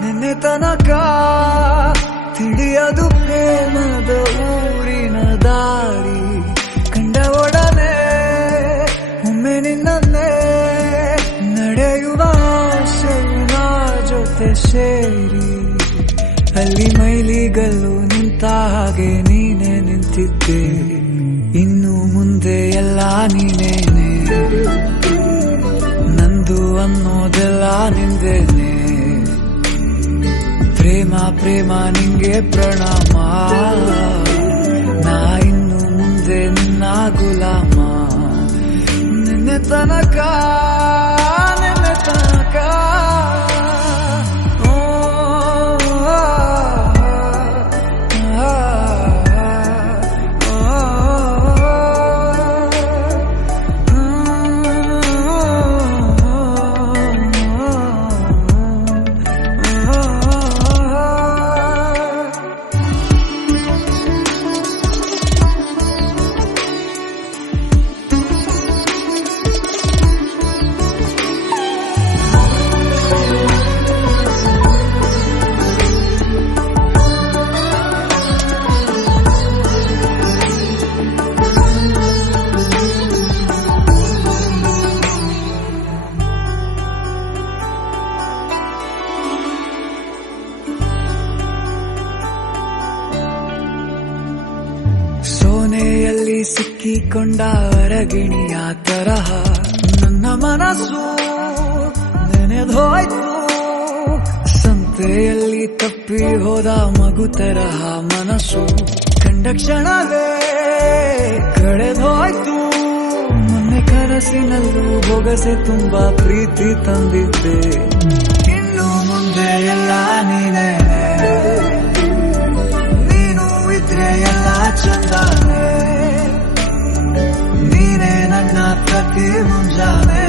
ನಿನ್ನೆ ತನಕ ತಿಳಿಯದು ಪ್ರೇಮದ ಊರಿನ ದಾರಿ ಕಂಡ ಒಡನೆ ಒಮ್ಮೆ ನಿನ್ನೇ ನಡೆಯುವ ಆಸೆಯ ಜೊತೆ ಸೇರಿ ಅಲ್ಲಿ ಮೈಲಿಗಲ್ಲು ನಿಂತ ಹಾಗೆ ನೀನೆ ನಿಂತಿದ್ದೆ ಇನ್ನು ಮುಂದೆ ಎಲ್ಲ ನೀನೇನೆ ನಂದು ಅನ್ನೋದೆಲ್ಲ ನಿಂದೇನೆ ಪ್ರೇಮ ಪ್ರೇಮ ನಿಂಗೆ ಪ್ರಣಾಮ ನಾ ಇನ್ನು ಮುಂದೆ ನಿನ್ನ ಗುಲಾಮ ನಿನ್ನೆ ತನಕ ಸೋನೆಯಲ್ಲಿ ಸಿಕ್ಕಿಕೊಂಡ ಅರಗಿಣಿಯ ತರಹ ನನ್ನ ಮನಸ್ಸು ನೆನೆದೋಯ್ತು ಸಂತೆಯಲ್ಲಿ ತಪ್ಪಿ ಹೋದ ಮಗು ತರಹ ಮನಸ್ಸು ಕಂಡ ಕ್ಷಣವೇ ಕಳೆದೋಯ್ತು ಮೊನ್ನೆ ಕನಸಿನಲ್ಲೂ ಬೊಗಸೆ ತುಂಬಾ ಪ್ರೀತಿ ತಂದಿದ್ದೆ ಇನ್ನು ಮುಂದೆ ಎಲ್ಲ ನೀನೇ ಎಲ್ಲ ಚಂದಾನೆ ನೀನೇ ನನ್ನ ಪ್ರತಿ ಮುಂಜಾನೆ